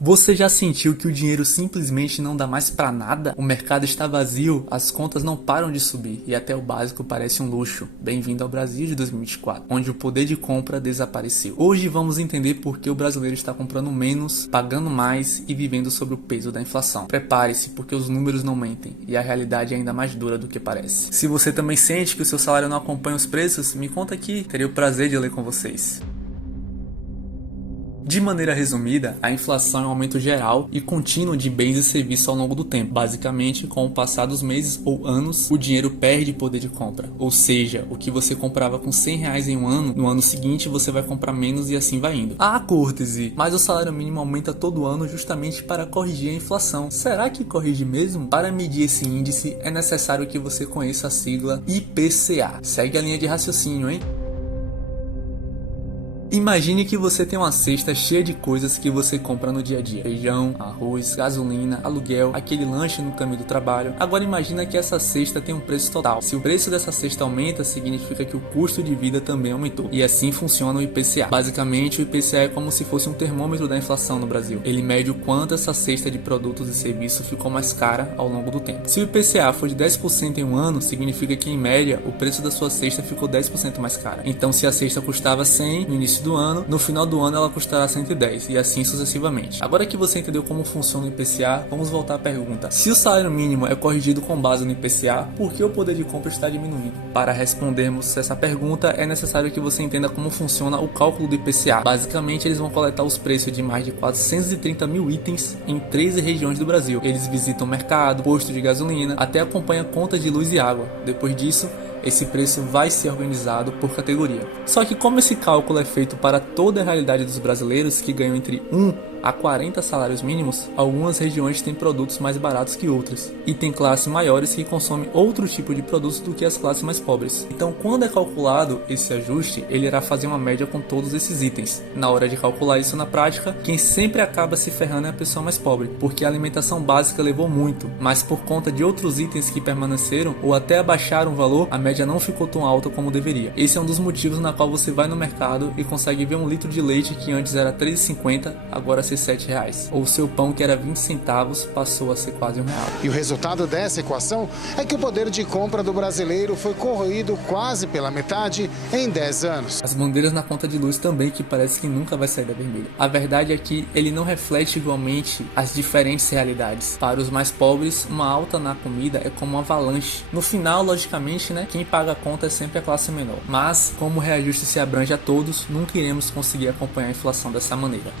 Você já sentiu que o dinheiro simplesmente não dá mais pra nada? O mercado está vazio, as contas não param de subir e até o básico parece um luxo. Bem-vindo ao Brasil de 2024, onde o poder de compra desapareceu. Hoje vamos entender por que o brasileiro está comprando menos, pagando mais e vivendo sob o peso da inflação. Prepare-se, porque os números não mentem e a realidade é ainda mais dura do que parece. Se você também sente que o seu salário não acompanha os preços, me conta aqui, teria o prazer de ler com vocês. De maneira resumida, a inflação é um aumento geral e contínuo de bens e serviços ao longo do tempo. Basicamente, com o passar dos meses ou anos, o dinheiro perde poder de compra. Ou seja, o que você comprava com R$ 100 em um ano, no ano seguinte você vai comprar menos e assim vai indo. Ah, Cortese, mas o salário mínimo aumenta todo ano justamente para corrigir a inflação. Será que corrige mesmo? Para medir esse índice, é necessário que você conheça a sigla IPCA. Segue a linha de raciocínio, hein? Imagine que você tem uma cesta cheia de coisas que você compra no dia a dia. Feijão, arroz, gasolina, aluguel, aquele lanche no caminho do trabalho. Agora imagina que essa cesta tem um preço total. Se o preço dessa cesta aumenta, significa que o custo de vida também aumentou. E assim funciona o IPCA. Basicamente, o IPCA é como se fosse um termômetro da inflação no Brasil. Ele mede o quanto essa cesta de produtos e serviços ficou mais cara ao longo do tempo. Se o IPCA for de 10% em um ano, significa que em média o preço da sua cesta ficou 10% mais cara. Então se a cesta custava 100 no início do ano, no final do ano ela custará 110 e assim sucessivamente. Agora que você entendeu como funciona o IPCA, vamos voltar à pergunta. Se o salário mínimo é corrigido com base no IPCA, por que o poder de compra está diminuindo? Para respondermos essa pergunta, é necessário que você entenda como funciona o cálculo do IPCA. Basicamente, eles vão coletar os preços de mais de 430 mil itens em 13 regiões do Brasil. Eles visitam mercado, posto de gasolina, até acompanham contas de luz e água. Depois disso, esse preço vai ser organizado por categoria. Só que como esse cálculo é feito para toda a realidade dos brasileiros que ganham entre 1 a 40 salários mínimos, algumas regiões têm produtos mais baratos que outras, e tem classes maiores que consomem outro tipo de produtos do que as classes mais pobres. Então, quando é calculado esse ajuste, ele irá fazer uma média com todos esses itens. Na hora de calcular isso na prática, quem sempre acaba se ferrando é a pessoa mais pobre, porque a alimentação básica levou muito, mas por conta de outros itens que permaneceram ou até abaixaram o valor, a média não ficou tão alta como deveria. Esse é um dos motivos na qual você vai no mercado e consegue ver um litro de leite que antes era R$ 3,50, agora ser R$7. Ou seu pão que era 20 centavos passou a ser quase R$1. E o resultado dessa equação é que o poder de compra do brasileiro foi corroído quase pela metade em 10 anos. As bandeiras na conta de luz também, que parece que nunca vai sair da vermelha. A verdade é que ele não reflete igualmente as diferentes realidades. Para os mais pobres, uma alta na comida é como uma avalanche. No final, logicamente, quem paga a conta é sempre a classe menor. Mas, como o reajuste se abrange a todos, nunca iremos conseguir acompanhar a inflação dessa maneira.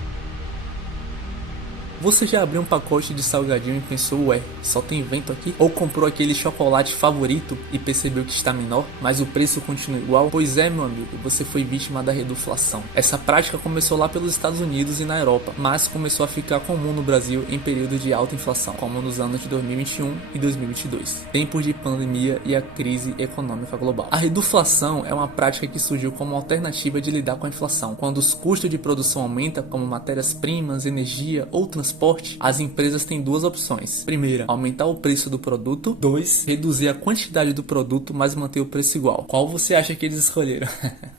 Você já abriu um pacote de salgadinho e pensou, ué, só tem vento aqui? Ou comprou aquele chocolate favorito e percebeu que está menor, mas o preço continua igual? Pois é, meu amigo, você foi vítima da reduflação. Essa prática começou lá pelos Estados Unidos e na Europa, mas começou a ficar comum no Brasil em períodos de alta inflação, como nos anos de 2021 e 2022, tempos de pandemia e a crise econômica global. A reduflação é uma prática que surgiu como alternativa de lidar com a inflação. Quando os custos de produção aumentam, como matérias-primas, energia ou transporte, as empresas têm duas opções. Primeira, aumentar o preço do produto. 2, reduzir a quantidade do produto, mas manter o preço igual. Qual você acha que eles escolheram?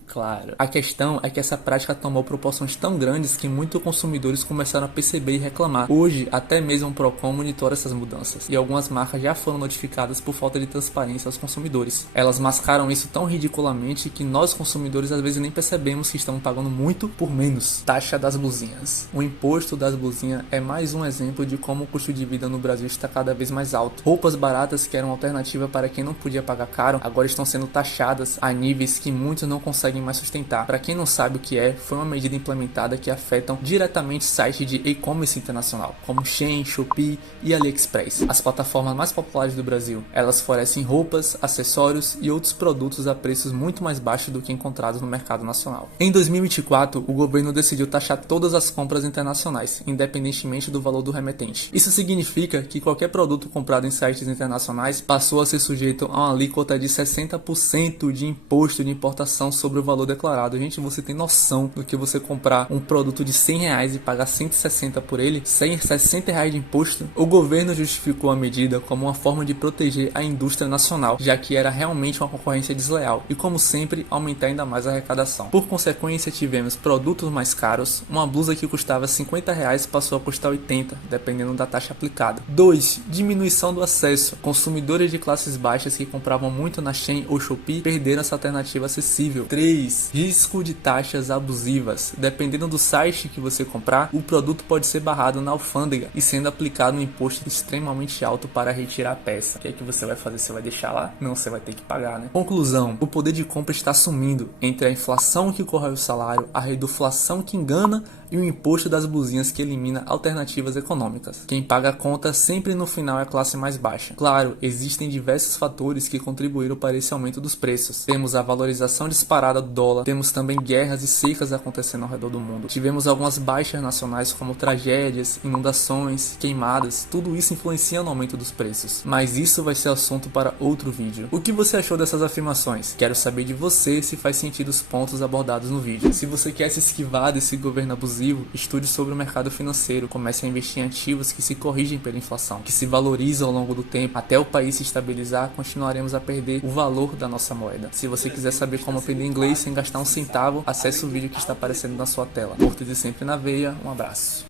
Claro. A questão é que essa prática tomou proporções tão grandes que muitos consumidores começaram a perceber e reclamar. Hoje, até mesmo o Procon monitora essas mudanças, e algumas marcas já foram notificadas por falta de transparência aos consumidores. Elas mascaram isso tão ridiculamente que nós consumidores às vezes nem percebemos que estamos pagando muito por menos. Taxa das blusinhas. O imposto das blusinhas é mais um exemplo de como o custo de vida no Brasil está cada vez mais alto. Roupas baratas que eram alternativa para quem não podia pagar caro, agora estão sendo taxadas a níveis que muitos não conseguem mais sustentar. Para quem não sabe o que é, foi uma medida implementada que afetam diretamente sites de e-commerce internacional, como Shein, Shopee e AliExpress, as plataformas mais populares do Brasil. Elas fornecem roupas, acessórios e outros produtos a preços muito mais baixos do que encontrados no mercado nacional. Em 2024, o governo decidiu taxar todas as compras internacionais, independentemente do valor do remetente. Isso significa que qualquer produto comprado em sites internacionais passou a ser sujeito a uma alíquota de 60% de imposto de importação sobre o valor declarado. Gente, você tem noção do que você comprar um produto de R$100 e pagar 160 por ele? R$60 de imposto? O governo justificou a medida como uma forma de proteger a indústria nacional, já que era realmente uma concorrência desleal e, como sempre, aumentar ainda mais a arrecadação. Por consequência, tivemos produtos mais caros, uma blusa que custava R$50 passou a custar 80, dependendo da taxa aplicada. 2. Diminuição do acesso. Consumidores de classes baixas que compravam muito na Shein ou Shopee perderam essa alternativa acessível. 3. Risco de taxas abusivas. Dependendo do site que você comprar, o produto pode ser barrado na alfândega e sendo aplicado um imposto extremamente alto para retirar a peça. O que é que você vai fazer? Você vai deixar lá? Não, você vai ter que pagar, né? Conclusão: o poder de compra está sumindo entre a inflação que corrói o salário, a reduflação que engana e o imposto das blusinhas que elimina alternativas econômicas. Quem paga a conta sempre no final é a classe mais baixa. Claro, existem diversos fatores que contribuíram para esse aumento dos preços. Temos a valorização disparada do dólar, temos também guerras e secas acontecendo ao redor do mundo. Tivemos algumas baixas nacionais como tragédias, inundações, queimadas, tudo isso influencia no aumento dos preços. Mas isso vai ser assunto para outro vídeo. O que você achou dessas afirmações? Quero saber de você se faz sentido os pontos abordados no vídeo. Se você quer se esquivar desse governo abusivo, estude sobre o mercado financeiro, comece a investir em ativos que se corrigem pela inflação, que se valorizam ao longo do tempo. Até o país se estabilizar, continuaremos a perder o valor da nossa moeda. Se você quiser saber como aprender inglês sem gastar um centavo, acesse o vídeo que está aparecendo na sua tela. Português sempre na veia, um abraço.